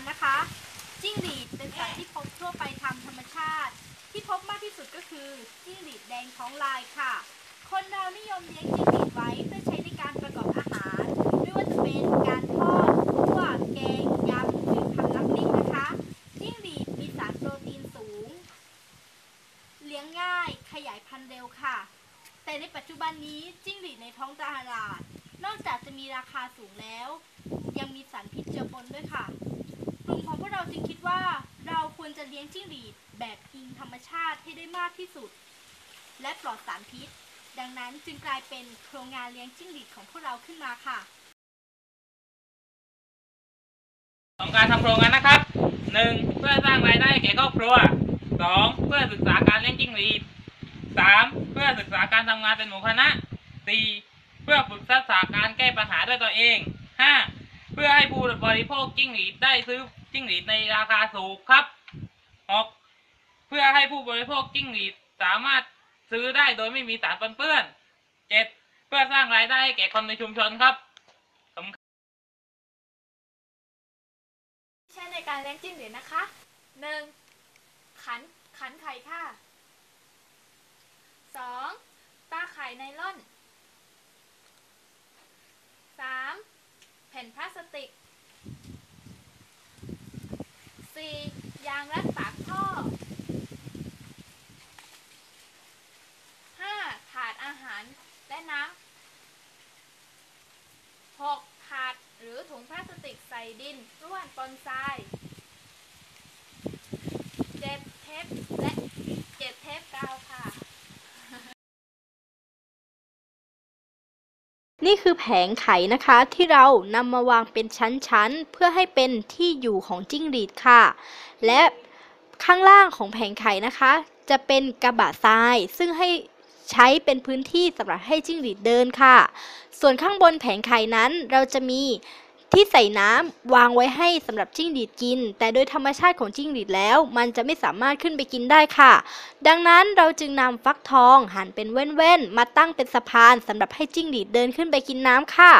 านนะคะ จิ้งหรีดเป็นสัตว์ที่พบทั่วไปทางธรรมชาติ ที่พบมากที่สุดก็คือจิ้งหรีดแดงท้องลายค่ะ คนเรานิยมเลี้ยงจิ้งหรีดไว้เพื่อใช้ในการประกอบอาหาร ไม่ว่าจะเป็นการทอดคั่วแกงยำหรือทำน้ำพริกนะคะ จิ้งหรีดมีสารโปรตีนสูง เลี้ยงง่ายขยายพันธุ์เร็วค่ะ แต่ในปัจจุบันนี้จิ้งหรีดในท้องตลาดนอกจากจะมีราคาสูงแล้ว ยังมีสารพิษเจือปนด้วยค่ะ กลุ่มของพวกเราจึงคิดว่าเราควรจะเลี้ยงจิ้งหรีดแบบพิงธรรมชาติให้ได้มากที่สุด และปลอดสารพิษ ดังนั้นจึงกลายเป็นโครงงานเลี้ยงจิ้งหรีดของพวกเราขึ้นมาค่ะ ของการทำโครงงานนะครับ 1. เพื่อสร้างรายได้แก่ครอบครัว 2. เพื่อศึกษาการเลี้ยงจิ้งหรีด 3. เพื่อศึกษาการทำงานเป็นหมู่คณะ 4. เพื่อฝึกทักษะการแก้ปัญหาด้วยตัวเอง 5. เพื่อให้ผู้บริโภคจิ้งหรีดได้ซื้อ จิ้งหรีดในราคาสูงครับ 6. เพื่อให้ผู้บริโภคจิ้งหรีดสามารถซื้อได้โดยไม่มีสารปนเปื้อน 7. เพื่อสร้างรายได้ให้แก่คนในชุมชนครับใช้ในการเลี้ยงจิ้งหรีดนะคะหนึ่งขันขันไข่ค่ะสองตาไข่ไนล่อนสามแผ่นพลาสติกสี่ ยางรัดปากท่อห้าถาดอาหารและน้ำหกถาดหรือถุงพลาสติกใส่ดินร่วนปนทรายเจ็ดเทปและเจ็ดเทปกาวค่ะ นี่ คือแผงไข่นะคะที่เรานำมาวางเป็นชั้นๆ เพื่อให้เป็นที่อยู่ของจิ้งหรีดค่ะ และข้างล่างของแผงไข่นะคะ จะเป็นกระบะทราย ซึ่งให้ใช้เป็นพื้นที่สำหรับให้จิ้งหรีดเดินค่ะ ส่วนข้างบนแผงไข่นั้นเราจะมี ที่ใส่น้ำวางไว้ให้สำหรับจิ้งหรีดกิน แต่โดยธรรมชาติของจิ้งหรีดแล้ว มันจะไม่สามารถขึ้นไปกินได้ค่ะ ดังนั้นเราจึงนำฟักทองหั่นเป็นเว้นๆมาตั้งเป็นสะพานสำหรับให้จิ้งหรีดเดินขึ้นไปกินน้ำค่ะ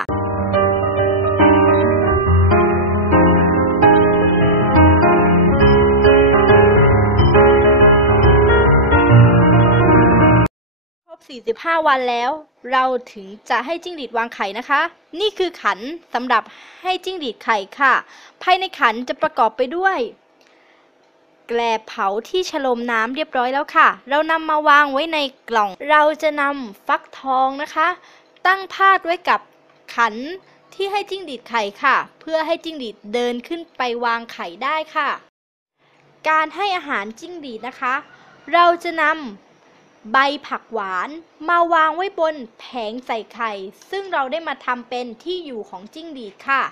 45 วันแล้ว เราถึงจะให้จิ้งหรีดวางไข่นะคะ นี่คือขันสำหรับให้จิ้งหรีดไข่ค่ะ ภายในขันจะประกอบไปด้วย แกลบเผาที่ฉลมน้ำเรียบร้อยแล้วค่ะ เรานำมาวางไว้ในกล่อง เราจะนำฟักทองนะคะ ตั้งพาดไว้กับขันที่ให้จิ้งหรีดไข่ค่ะ เพื่อให้จิ้งหรีดเดินขึ้นไปวางไข่ได้ค่ะ การให้อาหารจิ้งหรีดนะคะ เราจะนำ ใบผักหวานมาวางไว้บนแผงใส่ไข่ ซึ่งเราได้มาทำเป็นที่อยู่ของจิ้งหรีดค่ะ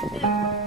Thank you.